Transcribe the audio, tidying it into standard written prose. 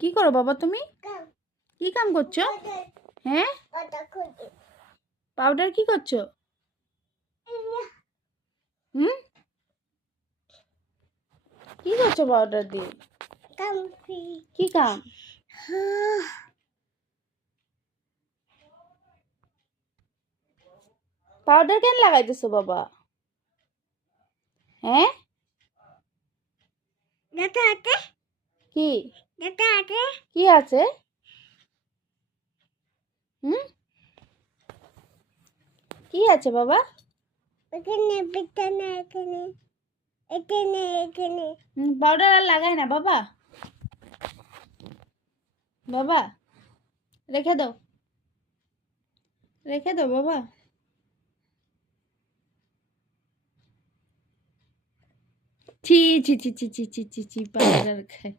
কি করো বাবা তুমি? কি কাম করছো? হ্যাঁ, পাউডার কি করছো? হুম, কি করছো পাউডার দিয়ে? কি কাম? পাউডার কেন লাগাইতেছো বাবা? হ্যাঁ, কি কি আছে? হুম, কি আছে বাবা? পাউডার আর লাগাই না বাবা। বাবা, রেখে দাও, রেখে দাও বাবা। ছি ছি ছি ছি ছি ছি ছি ছি পাউডার খায়।